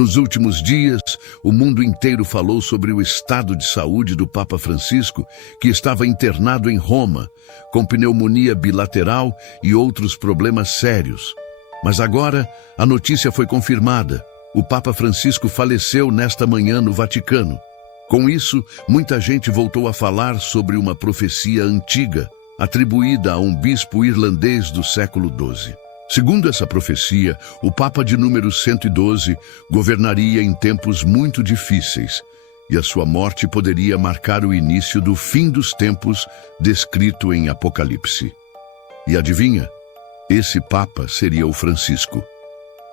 Nos últimos dias, o mundo inteiro falou sobre o estado de saúde do Papa Francisco, que estava internado em Roma, com pneumonia bilateral e outros problemas sérios. Mas agora, a notícia foi confirmada. O Papa Francisco faleceu nesta manhã no Vaticano. Com isso, muita gente voltou a falar sobre uma profecia antiga, atribuída a um bispo irlandês do século XII. Segundo essa profecia, o Papa de número 112 governaria em tempos muito difíceis, e a sua morte poderia marcar o início do fim dos tempos descrito em Apocalipse. E adivinha? Esse Papa seria o Francisco.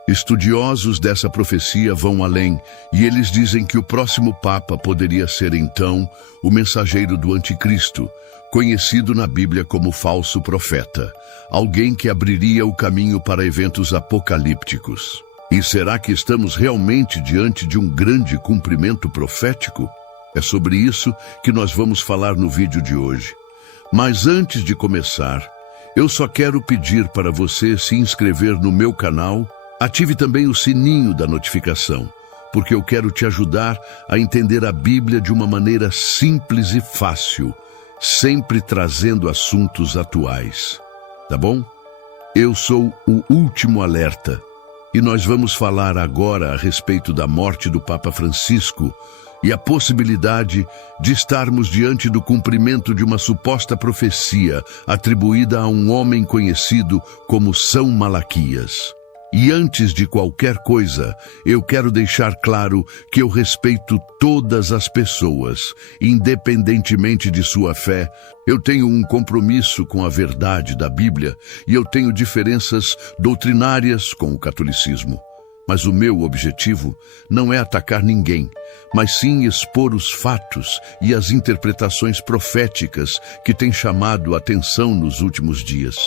Estudiosos dessa profecia vão além, e eles dizem que o próximo Papa poderia ser então o mensageiro do Anticristo, conhecido na Bíblia como falso profeta, alguém que abriria o caminho para eventos apocalípticos. E será que estamos realmente diante de um grande cumprimento profético? É sobre isso que nós vamos falar no vídeo de hoje. Mas antes de começar, eu só quero pedir para você se inscrever no meu canal. Ative também o sininho da notificação, porque eu quero te ajudar a entender a Bíblia de uma maneira simples e fácil, sempre trazendo assuntos atuais. Tá bom? Eu sou o Último Alerta, e nós vamos falar agora a respeito da morte do Papa Francisco e a possibilidade de estarmos diante do cumprimento de uma suposta profecia atribuída a um homem conhecido como São Malaquias. E antes de qualquer coisa, eu quero deixar claro que eu respeito todas as pessoas, independentemente de sua fé. Eu tenho um compromisso com a verdade da Bíblia e eu tenho diferenças doutrinárias com o catolicismo. Mas o meu objetivo não é atacar ninguém, mas sim expor os fatos e as interpretações proféticas que têm chamado a atenção nos últimos dias.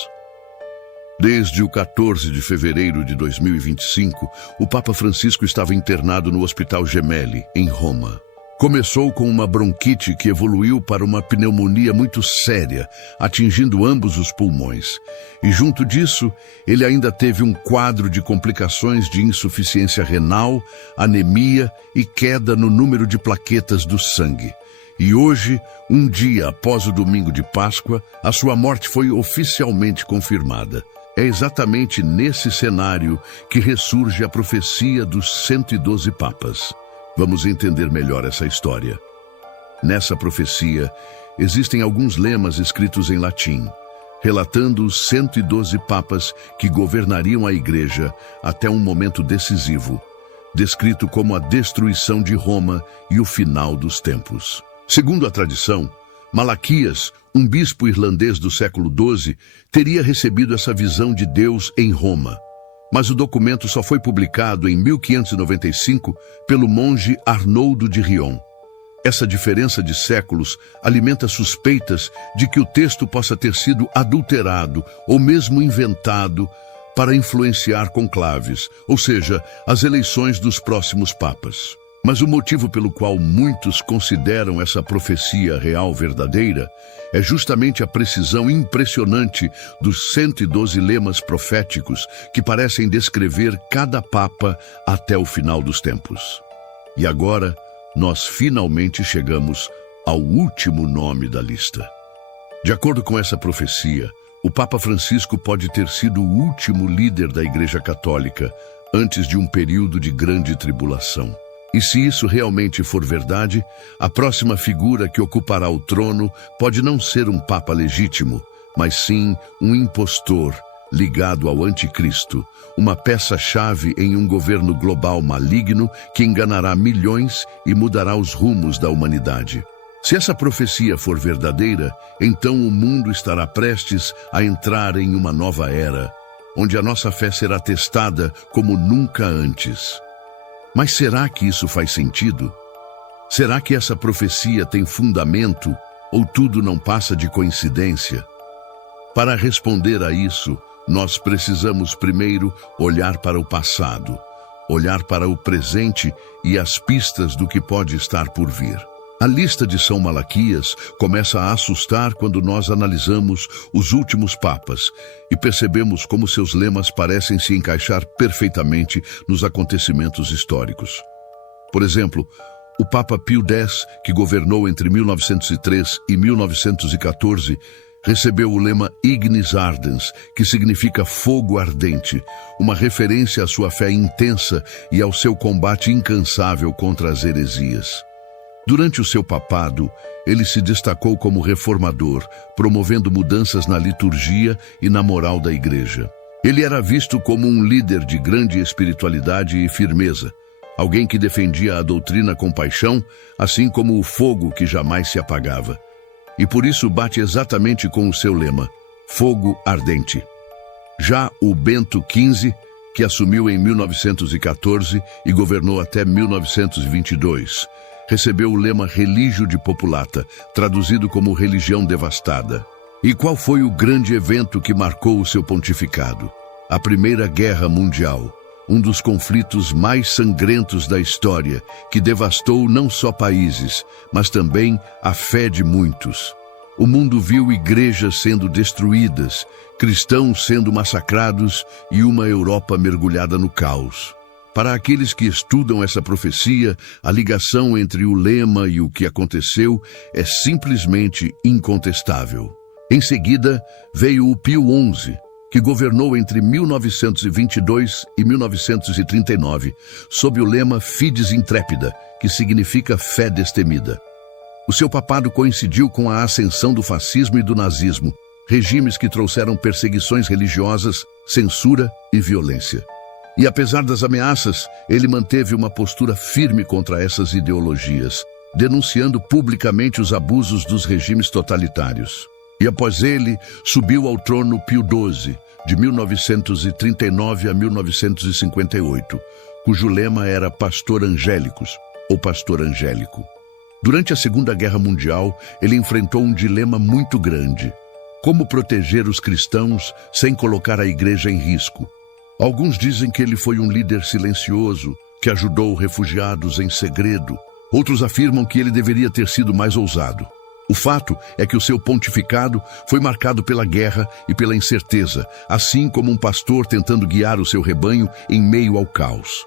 Desde o 14 de fevereiro de 2025, o Papa Francisco estava internado no Hospital Gemelli, em Roma. Começou com uma bronquite que evoluiu para uma pneumonia muito séria, atingindo ambos os pulmões. E junto disso, ele ainda teve um quadro de complicações de insuficiência renal, anemia e queda no número de plaquetas do sangue. E hoje, um dia após o domingo de Páscoa, a sua morte foi oficialmente confirmada. É exatamente nesse cenário que ressurge a profecia dos 112 papas. Vamos entender melhor essa história. Nessa profecia, existem alguns lemas escritos em latim, relatando os 112 papas que governariam a Igreja até um momento decisivo, descrito como a destruição de Roma e o final dos tempos. Segundo a tradição, Malaquias, um bispo irlandês do século XII, teria recebido essa visão de Deus em Roma. Mas o documento só foi publicado em 1595 pelo monge Arnoldo de Rion. Essa diferença de séculos alimenta suspeitas de que o texto possa ter sido adulterado ou mesmo inventado para influenciar conclaves, ou seja, as eleições dos próximos papas. Mas o motivo pelo qual muitos consideram essa profecia real verdadeira é justamente a precisão impressionante dos 112 lemas proféticos que parecem descrever cada papa até o final dos tempos. E agora, nós finalmente chegamos ao último nome da lista. De acordo com essa profecia, o Papa Francisco pode ter sido o último líder da Igreja Católica antes de um período de grande tribulação. E se isso realmente for verdade, a próxima figura que ocupará o trono pode não ser um papa legítimo, mas sim um impostor ligado ao anticristo, uma peça-chave em um governo global maligno que enganará milhões e mudará os rumos da humanidade. Se essa profecia for verdadeira, então o mundo estará prestes a entrar em uma nova era, onde a nossa fé será testada como nunca antes. Mas será que isso faz sentido? Será que essa profecia tem fundamento ou tudo não passa de coincidência? Para responder a isso, nós precisamos primeiro olhar para o passado, olhar para o presente e as pistas do que pode estar por vir. A lista de São Malaquias começa a assustar quando nós analisamos os últimos papas e percebemos como seus lemas parecem se encaixar perfeitamente nos acontecimentos históricos. Por exemplo, o Papa Pio X, que governou entre 1903 e 1914, recebeu o lema Ignis Ardens, que significa fogo ardente, uma referência à sua fé intensa e ao seu combate incansável contra as heresias. Durante o seu papado, ele se destacou como reformador, promovendo mudanças na liturgia e na moral da Igreja. Ele era visto como um líder de grande espiritualidade e firmeza, alguém que defendia a doutrina com paixão, assim como o fogo que jamais se apagava. E por isso bate exatamente com o seu lema, fogo ardente. Já o Bento XV, que assumiu em 1914 e governou até 1922, recebeu o lema Religio de Populata, traduzido como religião devastada. E qual foi o grande evento que marcou o seu pontificado? A Primeira Guerra Mundial, um dos conflitos mais sangrentos da história, que devastou não só países, mas também a fé de muitos. O mundo viu igrejas sendo destruídas, cristãos sendo massacrados e uma Europa mergulhada no caos. Para aqueles que estudam essa profecia, a ligação entre o lema e o que aconteceu é simplesmente incontestável. Em seguida, veio o Pio XI, que governou entre 1922 e 1939, sob o lema Fides Intrépida, que significa fé destemida. O seu papado coincidiu com a ascensão do fascismo e do nazismo, regimes que trouxeram perseguições religiosas, censura e violência. E apesar das ameaças, ele manteve uma postura firme contra essas ideologias, denunciando publicamente os abusos dos regimes totalitários. E após ele, subiu ao trono Pio XII, de 1939 a 1958, cujo lema era Pastor Angélicos, ou Pastor Angélico. Durante a Segunda Guerra Mundial, ele enfrentou um dilema muito grande: como proteger os cristãos sem colocar a igreja em risco? Alguns dizem que ele foi um líder silencioso, que ajudou refugiados em segredo. Outros afirmam que ele deveria ter sido mais ousado. O fato é que o seu pontificado foi marcado pela guerra e pela incerteza, assim como um pastor tentando guiar o seu rebanho em meio ao caos.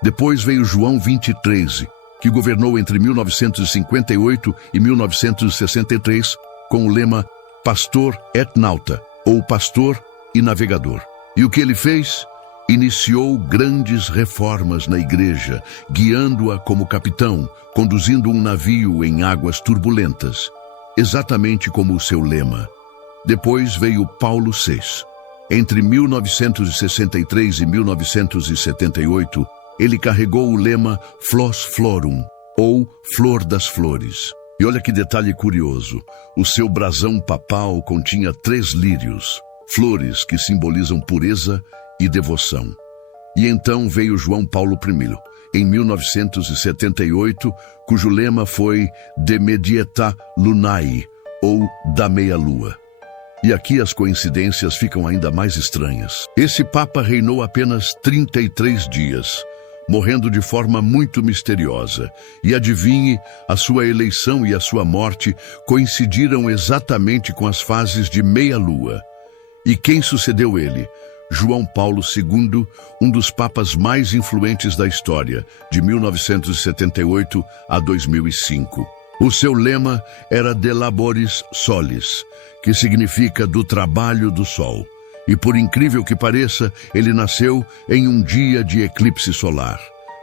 Depois veio João XXIII, que governou entre 1958 e 1963, com o lema Pastor et Nauta, ou Pastor e Navegador. E o que ele fez? Iniciou grandes reformas na igreja, guiando-a como capitão, conduzindo um navio em águas turbulentas, exatamente como o seu lema. Depois veio Paulo VI. Entre 1963 e 1978, ele carregou o lema Flos Florum, ou Flor das Flores. E olha que detalhe curioso, o seu brasão papal continha 3 lírios, flores que simbolizam pureza e devoção. E então veio João Paulo I, em 1978, cujo lema foi De Medieta Lunae, ou da meia-lua. E aqui as coincidências ficam ainda mais estranhas. Esse Papa reinou apenas 33 dias, morrendo de forma muito misteriosa. E adivinhe, a sua eleição e a sua morte coincidiram exatamente com as fases de meia-lua. E quem sucedeu ele? João Paulo II, um dos papas mais influentes da história, de 1978 a 2005. O seu lema era De Laboris Solis, que significa do trabalho do sol. E por incrível que pareça, ele nasceu em um dia de eclipse solar.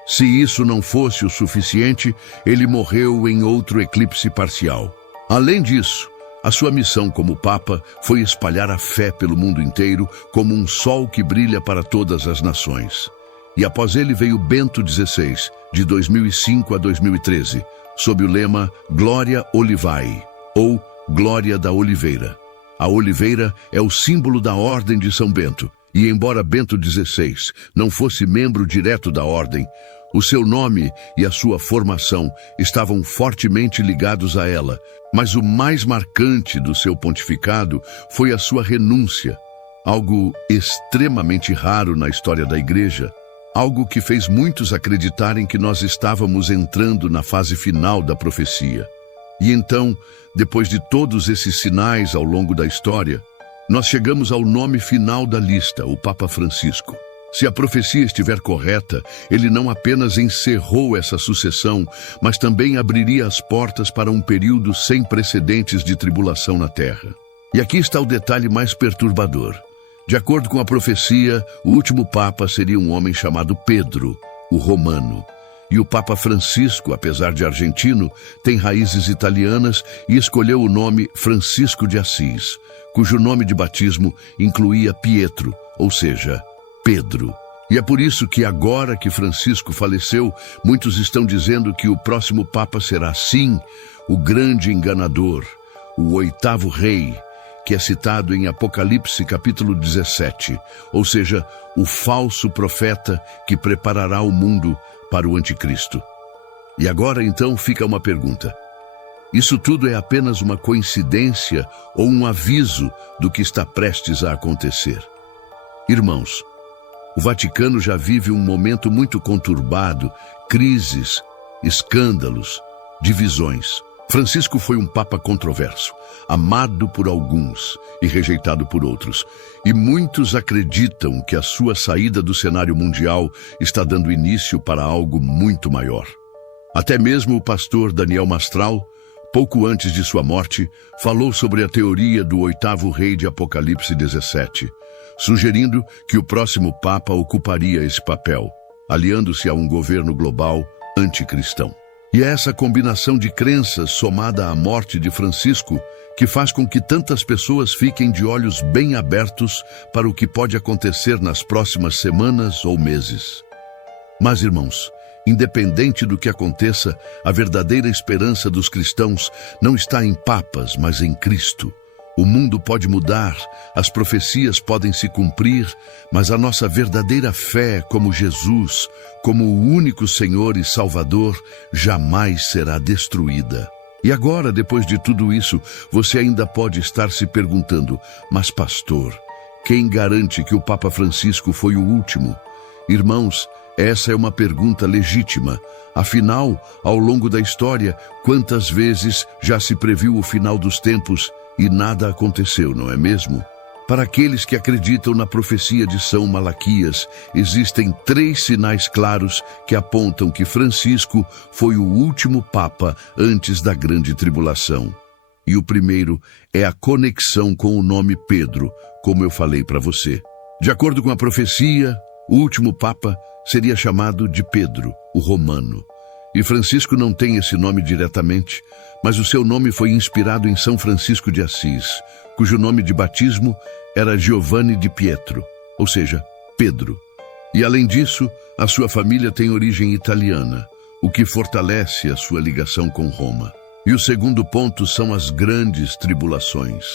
Se isso não fosse o suficiente, ele morreu em outro eclipse parcial. Além disso, a sua missão como Papa foi espalhar a fé pelo mundo inteiro como um sol que brilha para todas as nações. E após ele veio Bento XVI, de 2005 a 2013, sob o lema Gloria Olivae, ou Glória da Oliveira. A oliveira é o símbolo da Ordem de São Bento, e embora Bento XVI não fosse membro direto da Ordem, o seu nome e a sua formação estavam fortemente ligados a ela, mas o mais marcante do seu pontificado foi a sua renúncia, algo extremamente raro na história da Igreja, algo que fez muitos acreditarem que nós estávamos entrando na fase final da profecia. E então, depois de todos esses sinais ao longo da história, nós chegamos ao nome final da lista, o Papa Francisco. Se a profecia estiver correta, ele não apenas encerrou essa sucessão, mas também abriria as portas para um período sem precedentes de tribulação na Terra. E aqui está o detalhe mais perturbador. De acordo com a profecia, o último Papa seria um homem chamado Pedro, o Romano. E o Papa Francisco, apesar de argentino, tem raízes italianas e escolheu o nome Francisco de Assis, cujo nome de batismo incluía Pietro, ou seja, Pedro. E é por isso que agora que Francisco faleceu, muitos estão dizendo que o próximo Papa será, sim, o grande enganador, o oitavo rei, que é citado em Apocalipse capítulo 17, ou seja, o falso profeta que preparará o mundo para o anticristo. E agora então fica uma pergunta. Isso tudo é apenas uma coincidência ou um aviso do que está prestes a acontecer? Irmãos, o Vaticano já vive um momento muito conturbado, crises, escândalos, divisões. Francisco foi um papa controverso, amado por alguns e rejeitado por outros. E muitos acreditam que a sua saída do cenário mundial está dando início para algo muito maior. Até mesmo o pastor Daniel Mastral, pouco antes de sua morte, falou sobre a teoria do oitavo rei de Apocalipse 17, sugerindo que o próximo papa ocuparia esse papel, aliando-se a um governo global anticristão. E é essa combinação de crenças somada à morte de Francisco que faz com que tantas pessoas fiquem de olhos bem abertos para o que pode acontecer nas próximas semanas ou meses. Mas, irmãos, independente do que aconteça, a verdadeira esperança dos cristãos não está em papas, mas em Cristo. O mundo pode mudar, as profecias podem se cumprir, mas a nossa verdadeira fé como Jesus, como o único Senhor e Salvador, jamais será destruída. E agora, depois de tudo isso, você ainda pode estar se perguntando, mas pastor, quem garante que o Papa Francisco foi o último? Irmãos, essa é uma pergunta legítima. Afinal, ao longo da história, quantas vezes já se previu o final dos tempos e nada aconteceu, não é mesmo? Para aqueles que acreditam na profecia de São Malaquias, existem 3 sinais claros que apontam que Francisco foi o último Papa antes da grande tribulação. E o primeiro é a conexão com o nome Pedro, como eu falei para você. De acordo com a profecia, o último Papa seria chamado de Pedro, o Romano. E Francisco não tem esse nome diretamente, mas o seu nome foi inspirado em São Francisco de Assis, cujo nome de batismo era Giovanni di Pietro, ou seja, Pedro. E além disso, a sua família tem origem italiana, o que fortalece a sua ligação com Roma. E o segundo ponto são as grandes tribulações,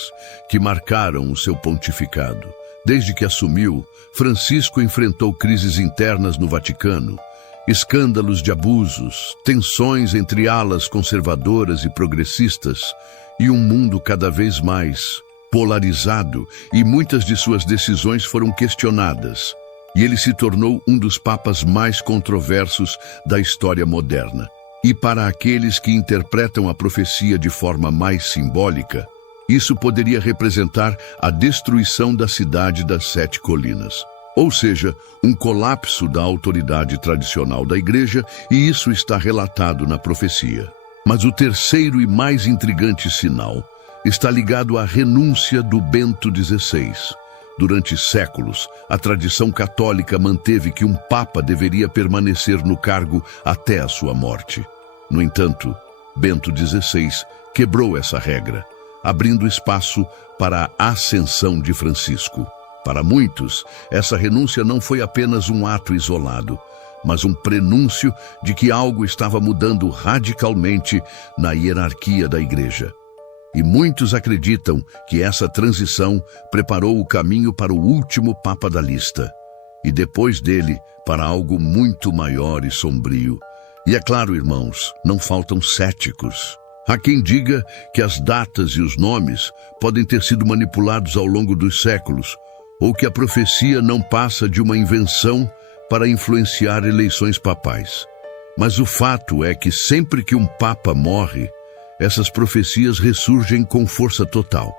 que marcaram o seu pontificado. Desde que assumiu, Francisco enfrentou crises internas no Vaticano, escândalos de abusos, tensões entre alas conservadoras e progressistas e um mundo cada vez mais polarizado, e muitas de suas decisões foram questionadas. E ele se tornou um dos papas mais controversos da história moderna. E para aqueles que interpretam a profecia de forma mais simbólica, isso poderia representar a destruição da cidade das 7 colinas. Ou seja, um colapso da autoridade tradicional da igreja, e isso está relatado na profecia. Mas o terceiro e mais intrigante sinal está ligado à renúncia do Bento XVI. Durante séculos, a tradição católica manteve que um papa deveria permanecer no cargo até a sua morte. No entanto, Bento XVI quebrou essa regra, abrindo espaço para a ascensão de Francisco. Para muitos, essa renúncia não foi apenas um ato isolado, mas um prenúncio de que algo estava mudando radicalmente na hierarquia da igreja. E muitos acreditam que essa transição preparou o caminho para o último papa da lista, e depois dele, para algo muito maior e sombrio. E é claro, irmãos, não faltam céticos. Há quem diga que as datas e os nomes podem ter sido manipulados ao longo dos séculos, ou que a profecia não passa de uma invenção para influenciar eleições papais. Mas o fato é que sempre que um papa morre, essas profecias ressurgem com força total.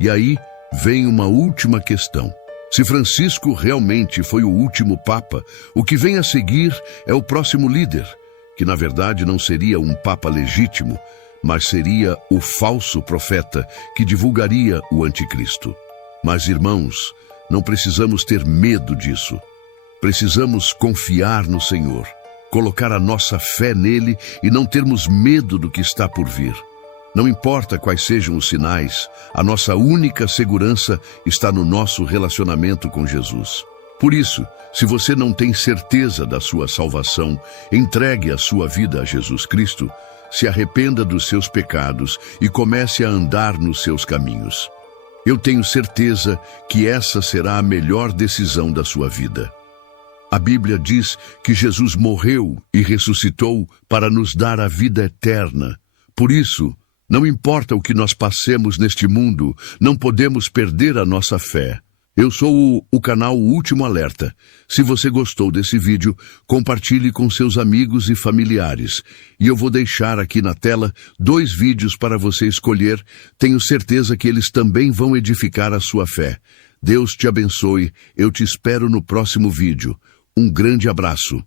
E aí vem uma última questão. Se Francisco realmente foi o último papa, o que vem a seguir é o próximo líder, que na verdade não seria um papa legítimo, mas seria o falso profeta que divulgaria o anticristo. Mas, irmãos, não precisamos ter medo disso. Precisamos confiar no Senhor, colocar a nossa fé nele e não termos medo do que está por vir. Não importa quais sejam os sinais, a nossa única segurança está no nosso relacionamento com Jesus. Por isso, se você não tem certeza da sua salvação, entregue a sua vida a Jesus Cristo, se arrependa dos seus pecados e comece a andar nos seus caminhos. Eu tenho certeza que essa será a melhor decisão da sua vida. A Bíblia diz que Jesus morreu e ressuscitou para nos dar a vida eterna. Por isso, não importa o que nós passemos neste mundo, não podemos perder a nossa fé. Eu sou o canal Último Alerta. Se você gostou desse vídeo, compartilhe com seus amigos e familiares. E eu vou deixar aqui na tela 2 vídeos para você escolher. Tenho certeza que eles também vão edificar a sua fé. Deus te abençoe. Eu te espero no próximo vídeo. Um grande abraço.